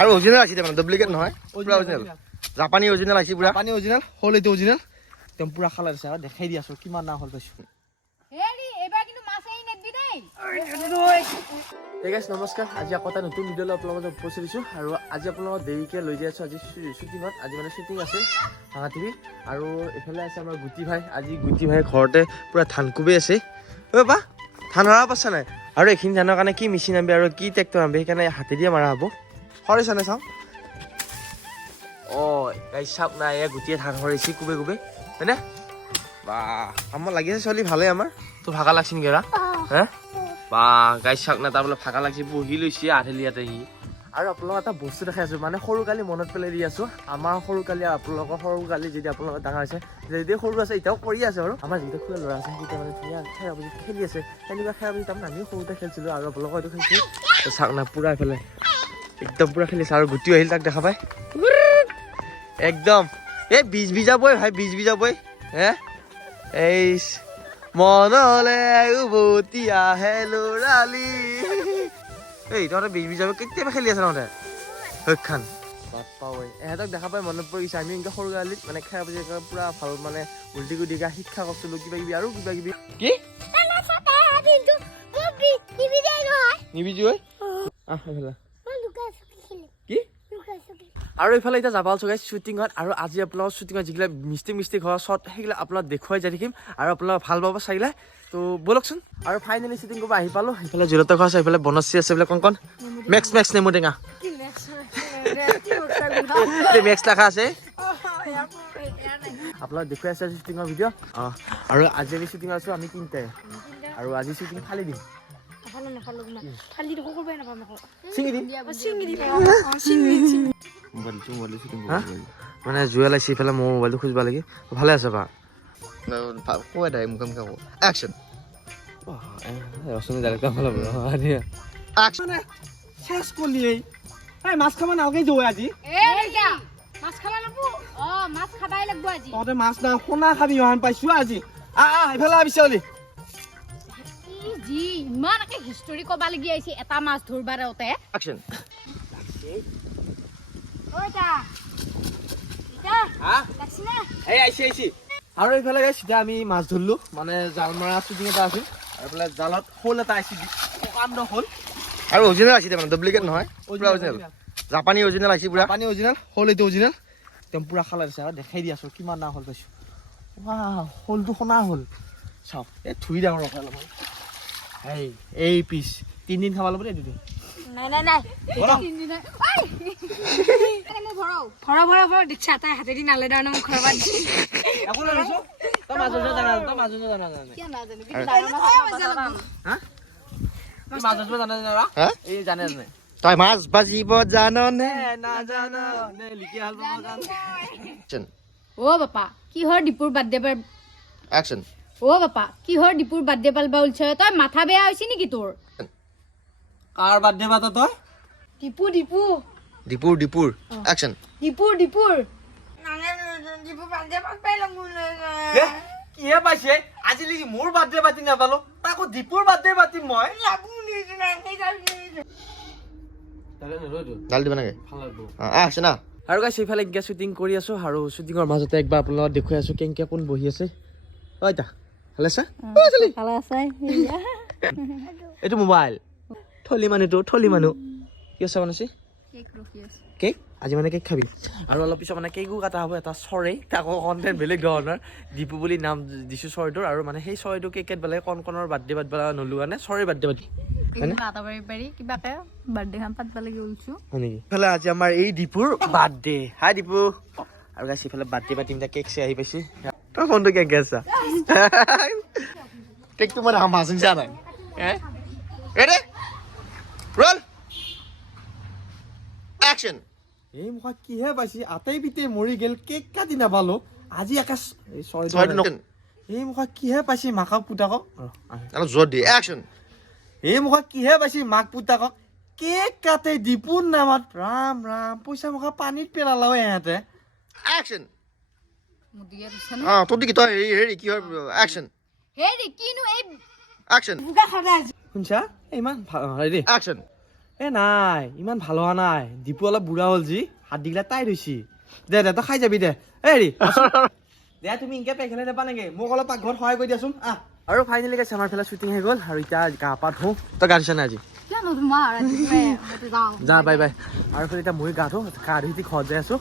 আৰু অৰিজিনেল আছে মানে ডুপ্লিকেট নহয় পুৰা অৰিজিনেল জাপানী অৰিজিনেল আছে পুৰা জাপানী অৰিজিনেল হ'ল এইটো অৰিজিনেল একদম পুৰা খালাই আছে আৰু দেখাই দি আছো কিমান ডাঙৰ হ'ল পাইছো হেৰি এবাৰ কিন্তু মাছ আহি নেদবি দেই Hey guys, নমস্কাৰ আজি আকৌ এটা নতুন ভিডিঅ' লৈ আপোনালোকৰ মাজত উপস্থিত হৈছোঁ আৰু আজি আপোনালোকক দেৰিকৈ লৈ যাই আছোঁ আজি শ্বুটিঙত আজি মানে শ্বুটিং আছে ভাঙা টিভি আৰু এইফালে আছে আমাৰ গুটি ভাই আজি গুটি ভাই ঘৰতে পুৰা ধান কোবেই আছে ঐ বাবা ধান হৰা পাইছা নাই আৰু এইখিনি ধানৰ কাৰণে কি মেচিন আনবি আৰু কি ট্ৰেক্টৰ আনবি সেইকাৰণে হাতে দিয়ে মাৰা হ'ব সৰিছা নে চাওঁ অঁ গাই চাওক নাই এয়া গুটিয়ে ধান সৰিছে কোবে কোবে হয়নে বা আমাৰ লাগি আছে ছোৱালী ভালেই আমাৰ তোৰ ভাগা লাগছি নেকি ৰা হে বা গাই চাওক না তাৰ বোলে ভাগা লাগছি বহি লৈছে আধেলিয়াতে সি আৰু আপোনালোকক এটা বস্তু দেখাই আছোঁ মানে সৰুকালি মনত পেলাই দি আছোঁ আমাৰ সৰুকালি আপোনালোকৰ সৰুকালি যদি আপোনালোকৰ ডাঙৰ আছে যদি সৰু আছে এতিয়াও কৰি আছে বাৰু আমাৰ যিটো খুৰা ল'ৰা আছে সেইটো মানে ধুনীয়া খেৰাবাজি খেলি আছে সেনেকুৱা খেৰাবাজি তাৰমানে আমিও সৰুতে খেলিছিলোঁ আৰু আপোনালোকৰ এইটো খেলিছোঁ চাওক না পুৰা এইফালে একদম পুৰা খেলিছে আৰু গুটিও আহিল তাক দেখা পাই একদম এই বীজ বিজাবই ভাই বীজ বিজাবই হে এই মনলে উভতি আহে ল'ৰালি এই তহঁতে বীজ বিজাব কেতিয়াবা খেলি আছে তহঁতে সক্ষান বাপ্পা ঐ এহঁতক দেখা পাই মনত পৰিছে আমি এনেকৈ সৰু গালিত মানে খেলা বুজি পুৰা ভাল মানে উল্টি গুটি গা শিক্ষা কৰিছিলোঁ কিবা কিবি আৰু কিবা কিবি কি নিবিজি ঐ আহ এইফালে কি আৰু এইফালে এতিয়া যাব আছোঁ গাইছ শ্বুটিঙত আৰু আজি আপোনালোকৰ শ্বুটিঙত যিগিলা মিষ্টেক ঘৰৰ শ্বট সেইগিলা আপোনাক দেখুৱাই যাই থাকিম আৰু আপোনালোক ভাল পাব চাইলে তো ব'লকচোন আৰু ফাইনেলি শ্বুটিং কৰিব আহি পালোঁ সেইফালে জুলতৰ ঘৰ আছে এইফালে বনশ্ৰী আছে বোলে কণ মেক্স নেমু টেঙা মেক্স লেখা আছে আপোনাক দেখুৱাই আছে শ্বুটিঙৰ ভিডিঅ' অঁ আৰু আজি আমি শ্বুটিঙত আছোঁ আমি তিনিটাই আৰু আজি শ্বুটিং ফালি দিম মানে জুৱে লাগিছে ইফালে মোৰ মোবাইলটো খুজিব লাগে ভালে আছে বা কৈ দে মুখামুখি হ'ব একশ্যন মাছ খাব নালাগে যৌ আজি তহঁতে মাছ না সোণা খাবি ইমান পাইছো আজি এইফালে বিচাৰি জি ইমান একে হিষ্টৰী ক'বা লাগি আহিছে এটা মাছ ধৰবাৰ ওতে একশ্যন আৰু এইফালে চিধা আমি মাছ ধৰিলো মানে জাল মৰা শ্বুটিং এটা আছিল আৰু এইফালে জালত শ'ল এটা আহিছিল প্ৰকাণ্ড শ'ল আৰু অৰিজিনেল আছে মানে ডুপ্লিকেট নহয় পুৰা অৰিজিনেল জাপানী অৰিজিনেল আছে পুৰা পানী অৰিজিনেল শ'ল এইটো অৰিজিনেল একদম পুৰা খালাই দিছে আৰু দেখাই দি আছোঁ কিমান ডাঙৰ শ'ল পাইছোঁ শ'লটো সোণা হ'ল চাওক এই ধুই ডাঙৰ ৰখা অলপমান এই পিচ 3 দিন খাব লাগিব দেই দুদিন তই মাছ বাজিব জাননে অ বাপা কিহৰ দীপুৰ বাৰ্থডে একশ্যন অ বাপা কিহৰ দীপুৰ বাৰ্থডে পালবা ওলছে তই মাথা বেয়া হৈছে নেকি তোৰ কাৰ বাৰ্থডে পাতা তই দীপু দীপুৰ একশ্যন দীপুৰ কিহে পাইছে আজিলৈকে মোৰ বাৰ্থডে পাতি নাপালো তাকো দীপুৰ বাৰ্থডে পাতিম মই ডাল দিব নাগে একশ্যন আৰু গাইছ এইফালে এনেকৈ শ্বুটিং কৰি আছোঁ আৰু শ্বুটিঙৰ মাজতে একবাৰ আপোনালোকক দেখুৱাই আছোঁ কেনেকৈ কোন বহি আছে ঐ তা ভালে আছে এইটো মোবাইল থলি মানুহ কি আছে মানে কেক আজি মানে কেক খাবি আৰু অলপ পিছত মানে কেকো কাটা হ'ব এটা চৰাই তাকো কণ্টেণ্ট বেলেগ ধৰণৰ দীপু বুলি নাম দিছোঁ চৰাইটোৰ আৰু মানে সেই চৰাইটো কেক কাটিব লাগে কণৰ বাৰ্থডে পাতিব নলো কাৰণে চৰাই বাৰ্থডে পাতি ইফালে আজি আমাৰ এই দীপুৰ বাৰ্থডে হাই দীপু আৰু গাইছ ইফালে বাৰ্থডে পাতিম এতিয়া কেক আহি পাইছে তই ফোনটো কেনেকৈ আছা কেকটো মানে মাছ নিচা নাই ৰেডি ৰ'ল একশ্যন এই মুখা কিহে পাইছি আটাই পিতে মৰি গেল কেক কাটি নাপালো আজি একে এই মুখা কিহে পাইছি মাকক পুতাকক অলপ জোৰ দিয়ে একশ্যন এই মুখা কিহে পাইছি মাক পুতাকক কেক কাটে দীপুৰ নামত ৰাম পইচা মুখা পানীত পেলালা ইহঁতে একশ্যন তোৰ কি তই হেৰি কি হয় একশ্যন হেৰি কিনো এই একশ্যন শুনছা ইমান হেৰি একশ্যন এ নাই ইমান ভাল হোৱা নাই দীপু অলপ বুঢ়া হ'ল যি হাত দিগিলা টাইট হৈছি দে দে তই খাই যাবি দে হেৰি দে তুমি ইনকে পাইখানা যাবা নেকি মোক অলপ পাকঘৰত সহায় কৰি দিয়াচোন আৰু ফাইনেলি গাইছে আমাৰ ফেলা শ্বুটিং হৈ গ'ল আৰু এতিয়া গা পা ধুওঁ তই গা ধুইছা নাই আজি কিয় নুধুমা ৰাতিপুৱাই মইতো যাওঁ যা বাই বাই আৰু এতিয়া মই গা ধুওঁ গা ধুই ঘৰত যাই আছো